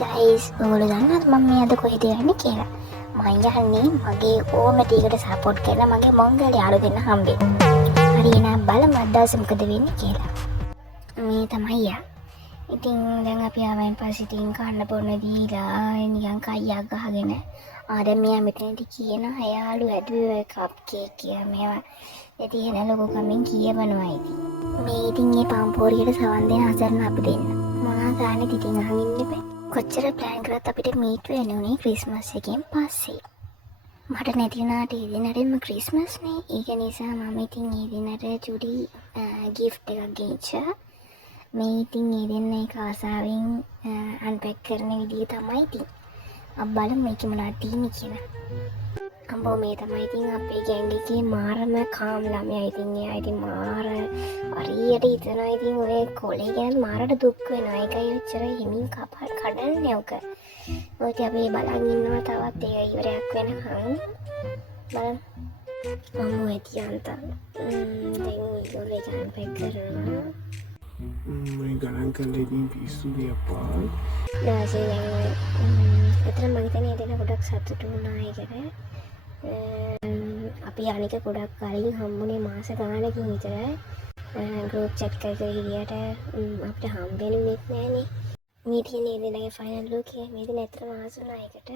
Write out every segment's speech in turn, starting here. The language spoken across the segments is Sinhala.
guys, ඔයගොල්ලෝ දන්නවද මම මේ අද කොහෙද යන්නේ කියලා? මම යන්නේ මගේ ඕම ටීකට සපෝට් කරලා මගේ මොංගල් යාළු දෙන්න හම්බෙන්න. හරි එහෙනම් බලමු අද දවසේ මොකද වෙන්නේ කියලා. මේ තමයි යා. ඉතින් දැන් අපි ආවෙන් පස්සේ ඉතින් කන්න බොන්න දීලා නිකන් කයියක් ගහගෙන ආර මෙයා මෙතනදී කියනවා යාළු ඇදුවේ කප් කේක් කියලා මේවා. ඉතින් එහෙනම් ලොකු කමින් කියවනවා ඉතින්. මේ ඉතින් මේ පම්පෝරියට සවන් දෙන අසරණ අපි දෙන්න. මොනවා ගානේ ඉතින් අහන් ඉන්න බෑ. කොච්චර ප්ලෑන් කරත් අපිට මීට් වෙන්න උනේ ක්‍රිස්මස් එකෙන් පස්සේ. මට නැති වුණාට ඒ දිනටම ක්‍රිස්මස් නේ. ඒක නිසා මම ඉතින් ඒ දිනට චුටි ගිෆ්ට් එකක් ගෙනිච්චා. මේ ඉතින් ඒ දෙන්න ඒක ආසාවෙන් අන්පැක් කරන විදිය තමයි ඉතින්. අපි බලමු මේකේ මොනවද තියෙන්නේ කියලා. අම්බෝ මේ තමයි ඉතින් අපේ ගෑන්ග් එකේ මාරම කාම් ළමයා. ඉතින් එයා ඉතින් මාර හරියට හිතනවා ඉතින් ඔය කොලේ ගැන මාරට දුක් වෙනවා. ඒකයි ඔච්චර හිමින් කඩන්නේ ඔක. ඔය ඉතින් අපි බලන් ඉන්නවා තවත් ඒක ඉවරයක් වෙනකන්. බලන්න. අම්මෝ ඇති අන්තම්. දැන් ඒගොල්ලෝ ගන්න පැක් කරනවා. මේ ගණන් කරලා ඉතින් පිස්සුනේ අප්පා. ඊට එතන මම හිතන්නේ එදෙන ගොඩක් සතුටු වුණා ඒකට. අපි අනික ගොඩක් කලින් හම්බුනේ මාස ගානකින් විතර. ගෲප් chat එකක හිටියට අපිට හම්බෙන්නේ නැහනේ. මේ තියෙන ඉතින්ගේ ෆයිනල් ලුක් එක මේ දින ඇත්තටම ආසුණා ඒකට.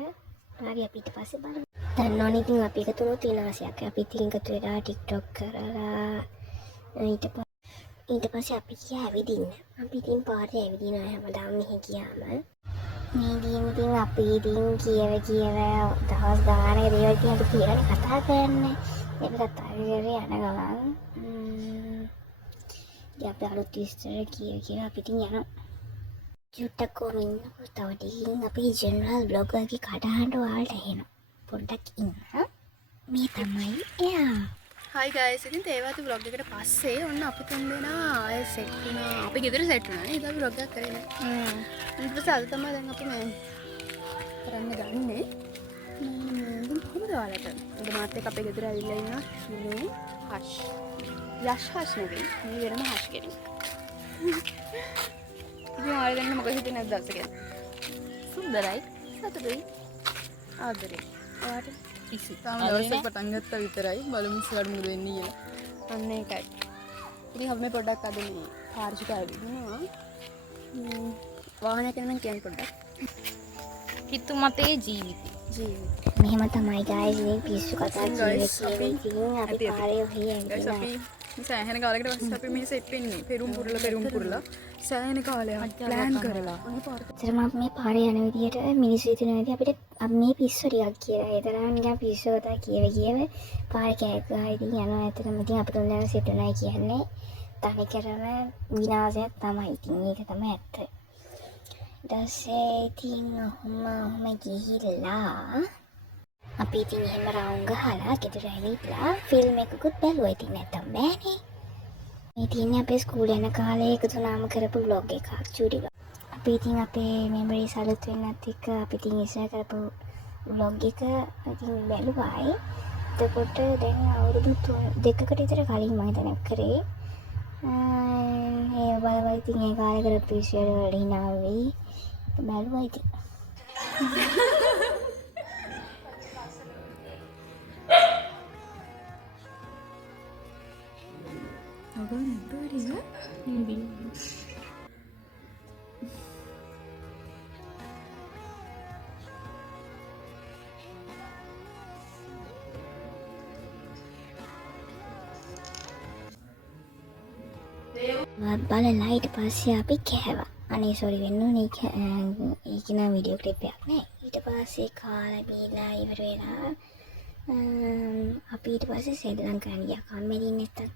හරි අපි ඊට පස්සේ බලමු. දන්නවනේ ඉතින් අපි එකතු වුණොත් විනාශයක්. අපි ඉතින් එකතු වෙලා TikTok කරලා ඊට පස්සේ අපි ගියා ඇවිදින්න. අපි ඉතින් පාරේ ඇවිදිනවා හැමදාම මෙහෙ ගියාම. මේ දින ඉතින් අපි ඉතින් කියව දවස් ගානක දේවල් ඉතින් අපි කියලානේ කතා කරන්නේ. ඒක කතා කරේ යන ගමන් අපි අලුත් විස්තර කියලා අපි ඉතින් යනවා. චුට්ටක් කොහොම ඉන්නකොට තව ටිකකින් අපි ජෙනරල් බ්ලොග් එකේ කටහඬ වලට එනවා. පොඩ්ඩක් ඉන්න. මේ තමයි එයා. Hi guys, ඉතින් තේවාති vlog එකට පස්සේ ඔන්න අපි තුන් දෙනා ආයෙ සෙට් වුණා. අපි ගෙදර සෙට් වුණා නේ. ඉතින් vlog එකක් කරේ නෑ. ඊට පස්සේ අද තමයි දැන් අපි මේ කරන්න ගන්නේ. කොහොමද ඔයාලට? අද මාත් එක්ක අපේ ගෙදර ඇවිල්ලා ඉන්නවා. මේ හෂ්. යෂ් නෙවෙයි. මේ වෙනම හෂ් කෙනෙක්. ඉතින් ආයෙ දැන් මොකද හිතන්නේ නැද්ද දවස ගැන? සුන්දරයි. සතුටුයි. ආදරේ. ඔයාට ඉසි තාම දවසක් පටන් ගත්තා විතරයි බලමු ඉස්සරහට මොකද වෙන්නේ කියලා. අන්න ඒකයි. ඉතින් අපි මේ පොඩ්ඩක් අද මේ පාරිශික ඇවිදිනවා. වාහනයක් යන නම් කියන්න පොඩ්ඩක්. හිතු මතේ ජීවිතය. මෙහෙම තමයි guys ඉතින් පිස්සු කතා කියන්නේ. අපි පාරේ ඔහේ ඇවිදිනවා. අපි සෑහෙන කාලයකට පස්සේ අපි මේ සෙට් වෙන්නේ. පෙරුම් පුරලා සෑහෙන කාලයක් ප්ලෑන් කරලා. ඇත්තටම මේ පාරේ යන විදියට මිනිස්සු හිතන විදිහ අපිට මේ පිස්සු ටිකක් කියලා. ඒ තරම් නිකන් පිස්සු වතා කියව පාරේ කෑග ගහලා ඉතින් යනවා. ඇත්තටම ඉතින් අපිට උන්දැන සෙට් වෙනවා කියන්නේ තනිකරම විනාශයක් තමයි. ඉතින් ඒක තමයි ඇත්ත. ඊටසේ ඉතින් ඔහොම ගිහිල්ලා අපි ඉතින් එහෙම රවුම් ගහලා ගෙදර ඇවිත්ලා ෆිල්ම් එකකුත් බැලුවා. ඉතින් නැත්තම් බෑනේ. මේ තියෙන්නේ අපේ ස්කූල් යන කාලේ එකතු වුණාම කරපු vlog එකක් චූටි. අපි ඉතින් අපේ මෙමරිස් අලුත් වෙන්නත් එක්ක අපි ඉතින් ඉස්සර කරපු vlog එක ඉතින් බැලුවායි. එතකොට දැන් අවුරුදු 2කට විතර කලින් මම හිතන්නේ කරේ. ඒ බලවයි ඉතින් ඒ කාලේ කරපු විශ්වල වල hina වෙයි. බැලුවා ඉතින්. බලලා ඊට පස්සේ අපි කෑවා. අනේ සෝරි වෙන්න ඕනේ. ඒක නා වීඩියෝ ක්ලිප් එකක් නෑ. ඊට පස්සේ කාලා බීලා ඉවර වෙලා අපි ඊට පස්සේ ශ්‍රී ලංකාවට ගියා. කම්මැලි නැත්තම්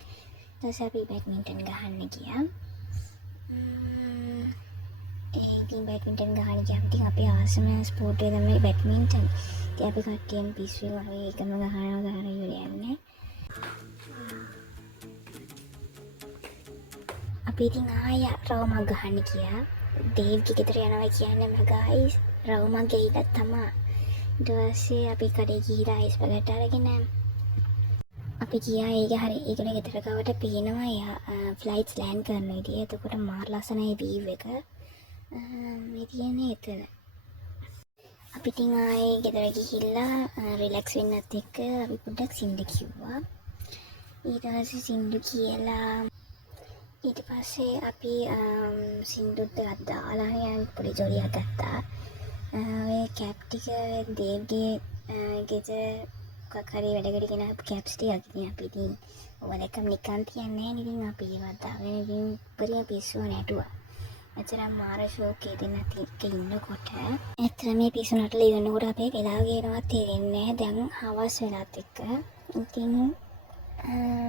ඊට අපි බැඩ්මින්ටන් ගහන්න ගියා. ඒකින් බැඩ්මින්ටන් ගහන්න ගියාම ඉතින් අපි ආසම ස්පෝර්ට් එක තමයි බැඩ්මින්ටන්. ඉතින් අපි කට්ටියම පිස්සුවෙන් වගේ එකම ගහනවා ඉවර යන්නේ. අපි ඉතින් ආයෙ රවුමක් ගහන්න ගියා. දේව්ගේ ගෙදර යනවා කියන්නේ මම ගයිස් රවුමක් ගිහිල්ලා තමයි. ඊට පස්සේ අපි කඩේ ගිහිලා අයිස් පැකට් අරගෙන අපි ගියා. ඒක හරි ඒකනේ ගෙදර ගාවට පේනවා එයා ෆ්ලයිට්ස් ලෑන්ඩ් කරන විදිය. එතකොට මාර ලස්සනයි වීව් එක. මේ තියෙන්නේ එතන. අපි ඉතින් ආයේ ගෙදර ගිහිල්ලා රිලැක්ස් වෙන්නත් එක්ක අපි පොඩ්ඩක් සින්දු කිව්වා. ඊට පස්සේ සින්දු කියලා ඊට පස්සේ අපි සින්දුත් දාලා යන් පොඩි ජොලියක් ගත්තා. ඔය කැප් ටික දේව්ගේ ගෙදර මොකක් හරි වැඩකට ගෙන කැප්ස් ටිකක් ඉතින් අපි ඉතින් ඔය දැක්කම නිකන් තියන්නේ නැහැ. ඉතින් අපි ඒවත් දාගෙන ඉතින් පරිම පිස්සුව නැටුවා. එතරම් මාර ෂෝක් එකේ දෙන්නත් එක්ක ඉන්නකොට ඇත්තට මේ පිස්සු නටලා ඉන්නකොට අපේ වෙලාව ගේනවත් තේරෙන්නේ නැහැ. දැන් හවස් වෙලාත් එක්ක ඉතින්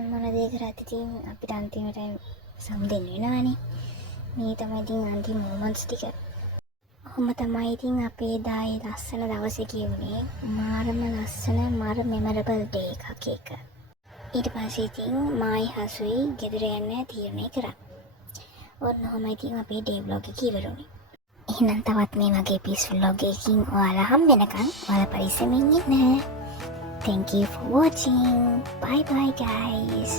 මොන දේ කරත් ඉතින් අපිට අන්තිමට සම්දෙන්න වෙනවනේ. මේ තමයි ඉතින් අන්තිම මොමන්ට්ස් ටික. ඔහොම තමයි ඉතින් අපේ දායේ ලස්සන දවසේ කියුනේ. මාරම ලස්සන මාර මෙමරබල් ඩේ එකක් ඒක. ඊට පස්සේ ඉතින් මායි හසුයි ගෙදර යන්න තීරණය කරා. ඔන්න ඔහොම ඉතින් අපේ ඩේ ව්ලොග් එක ඉවරුනේ. එහෙනම් තවත් මේ වගේ පීස්ෆුල් ව්ලොග් එකකින් ඔයාලා හම් වෙනකන් ඔයාලා පරිස්සමින් ඉන්න. Thank you for watching. Bye bye guys.